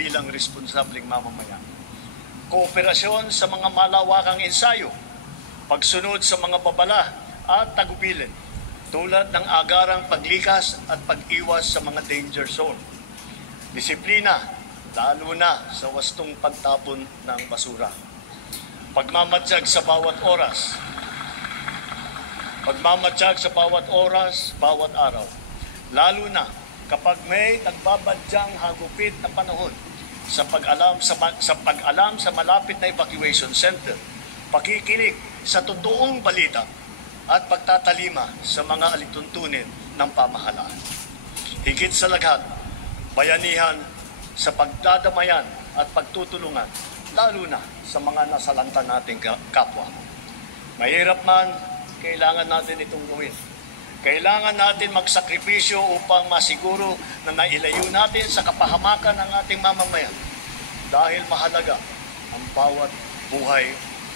bilang responsableng mamamayan. Kooperasyon sa mga malawakang ensayo, pagsunod sa mga babala at tagubilin, tulad ng agarang paglikas at pag-iwas sa mga danger zone. Disiplina, lalo na sa wastong pagtapon ng basura. Pagmamatsyag sa bawat oras. Pagmamatsyag sa bawat oras, bawat araw. Lalo na kapag may nagbabadyang hagupit na panahon sa pag-alam sa malapit na evacuation center, pakikinig sa totoong balita at pagtatalima sa mga alituntunin ng pamahalaan. Higit sa lahat, bayanihan sa pagdadamayan at pagtutulungan, lalo na sa mga nasalanta nating kapwa. Mahirap man, kailangan natin itong gawin. Kailangan natin magsakripisyo upang masiguro na nailayo natin sa kapahamakan ng ating mamamayan dahil mahalaga ang bawat buhay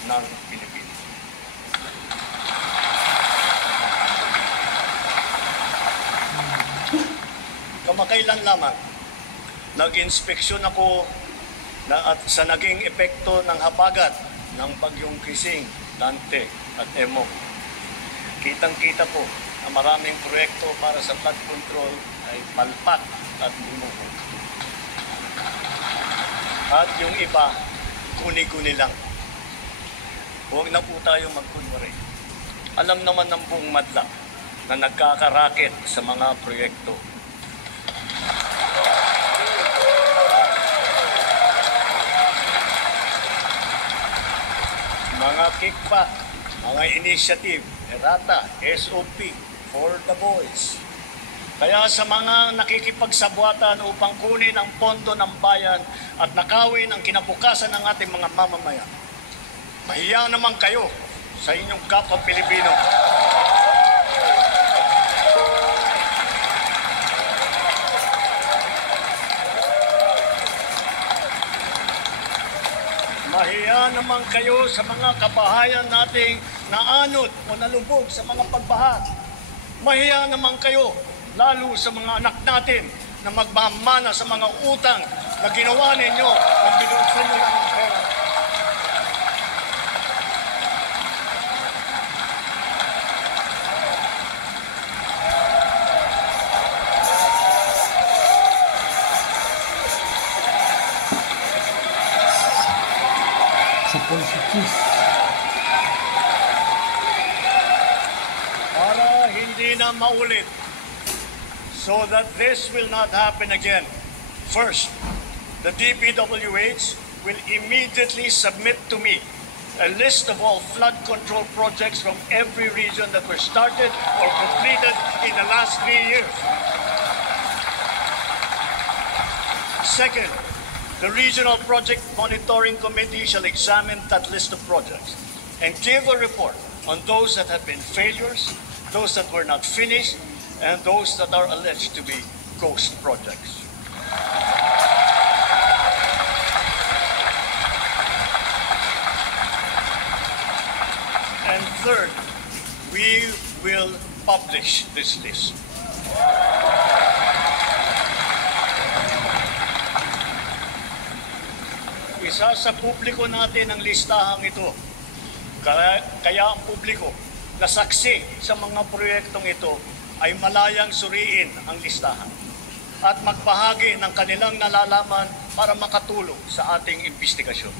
ng Pilipino. Kamakailan lamang, nag-inspeksyon ako sa naging epekto ng habagat ng bagyong Krising, Dante at Emong. Kitang-kita po na maraming proyekto para sa flood control ay palpak at bumuho. At yung iba, kuni-kuni lang. Huwag na po tayo magkunwari. Alam naman ng buong madla na nagkakaraket sa mga proyekto. Mga kickback, mga initiative, errata, SOP, for the boys. Kaya sa mga nakikipagsabwatan upang kunin ang pondo ng bayan at nakawin ang kinabukasan ng ating mga mamamayan, mahiya naman kayo sa inyong kapwa Pilipino. Mahiya naman kayo sa mga kabahayan nating naanod o nalubog sa mga pagbaha. Mahiya naman kayo, lalo sa mga anak natin na magmamana sa mga utang na ginawa ninyo na binuksan nyo lang ang pera. Para hindi na maulit, so that this will not happen again. First, the DPWH will immediately submit to me a list of all flood control projects from every region that were started or completed in the last 3 years. Second, the Regional Project Monitoring Committee shall examine that list of projects and give a report on those that have been failures, those that were not finished, and those that are alleged to be ghost projects. And third, we will publish this list. Isa sa publiko natin ang listahang ito. Kaya ang publiko na saksi sa mga proyektong ito ay malayang suriin ang listahan at magbahagi ng kanilang nalalaman para makatulong sa ating investigasyon.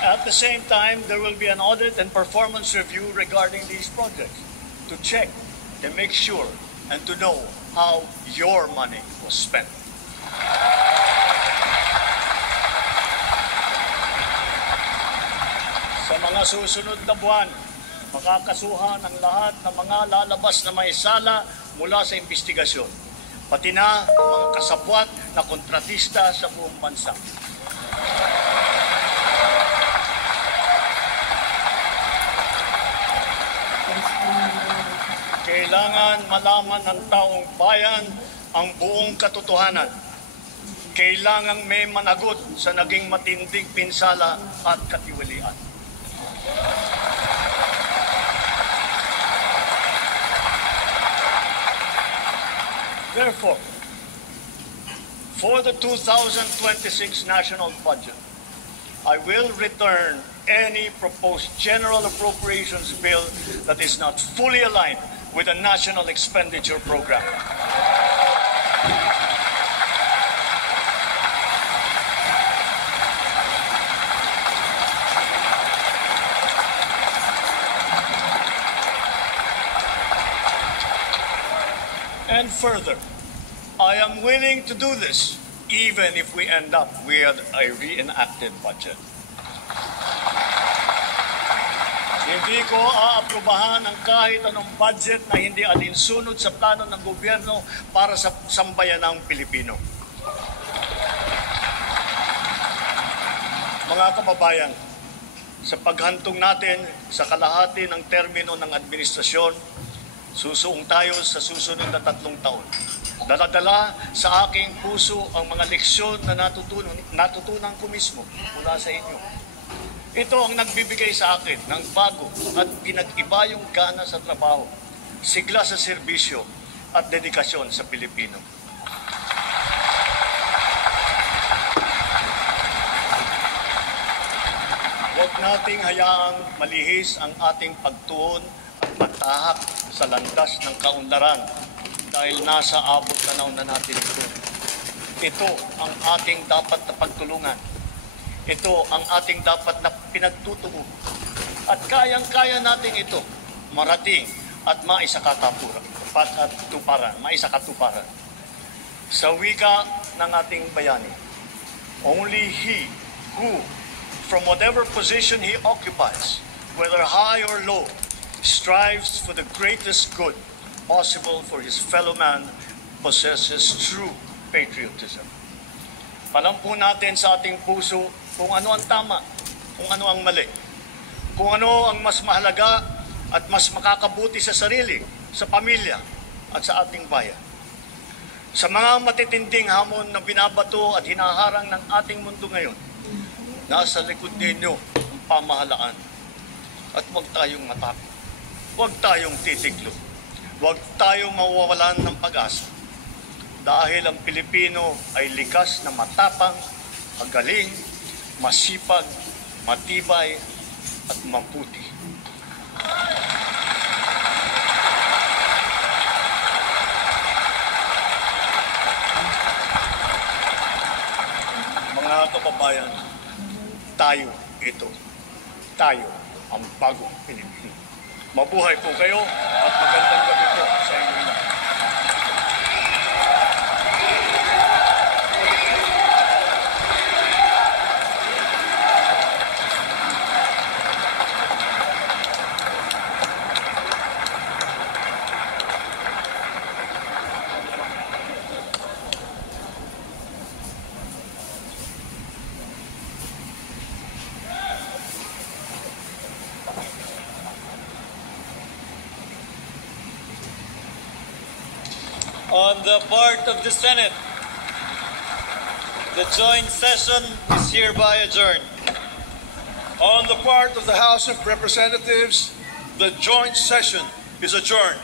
At the same time, there will be an audit and performance review regarding these projects to check, to make sure, and to know how your money was spent. Sa mga susunod na buwan, makakasuhan ang lahat ng mga lalabas na may sala mula sa investigasyon, pati na ang mga kasabwat na kontratista sa buong bansa. Kailangan malaman ng taong bayan ang buong katotohanan. Kailangang may managot sa naging matinding pinsala at katiwalian. Therefore, for the 2026 national budget, I will return any proposed general appropriations bill that is not fully aligned with the national expenditure program. And further, I am willing to do this even if we end up with a reenacted budget. Hindi ko aaprubahan ang kahit anong budget na hindi alinsunod sa plano ng gobyerno para sa sambayanang Pilipino. Mga kababayan, sa paghantong natin sa kalahati ng termino ng administrasyon, susuong tayo sa susunod na 3 taon. Dala-dala sa aking puso ang mga leksyon na natutunan ko mismo mula sa inyo. Ito ang nagbibigay sa akin ng bago at pinag-iba yung gana sa trabaho, sigla sa serbisyo at dedikasyon sa Pilipino. Huwag nating hayaang malihis ang ating pagtuon at magtahak sa landas ng kaunlaran dahil nasa abot tanaw na natin ito. Ito ang ating dapat na pagtulungan. Ito ang ating dapat na pinagtutuo. At kayang-kaya natin ito marating at maisakatuparan. Sa wika ng ating bayani, only he who, from whatever position he occupies, whether high or low, strives for the greatest good possible for his fellow man, possesses true patriotism. Palampo natin sa ating puso kung ano ang tama, kung ano ang mali, kung ano ang mas mahalaga at mas makakabuti sa sarili, sa pamilya at sa ating bayan. Sa mga matitinding hamon na binabato at hinaharang ng ating mundo ngayon, nasa likod ninyo ang pamahalaan. At huwag tayong matakot. Huwag tayong titiglo. Huwag tayong mawawalan ng pag-asa. Dahil ang Pilipino ay likas na matapang, magaling, masipag, matibay, at maputi. Mga kababayan, tayo ito. Tayo ang bagong Pilipino. Mabuhay po kayo at magandang gabi po sa inyo lahat. On the part of the Senate, the joint session is hereby adjourned. On the part of the House of Representatives, the joint session is adjourned.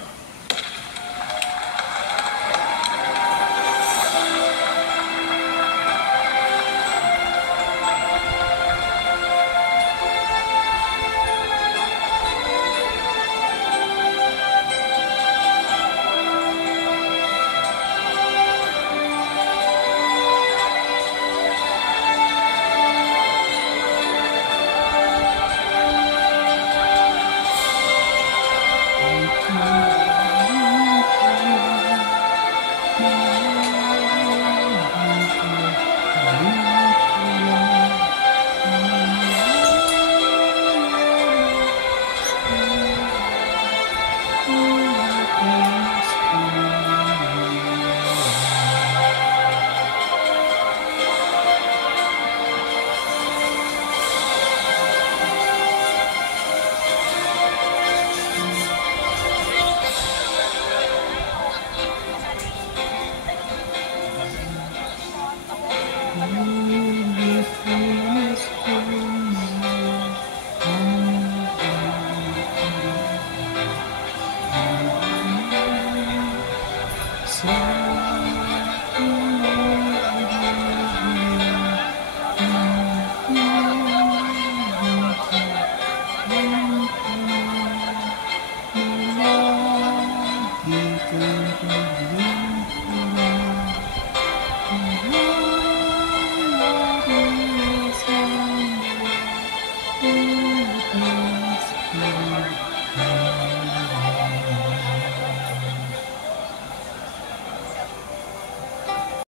So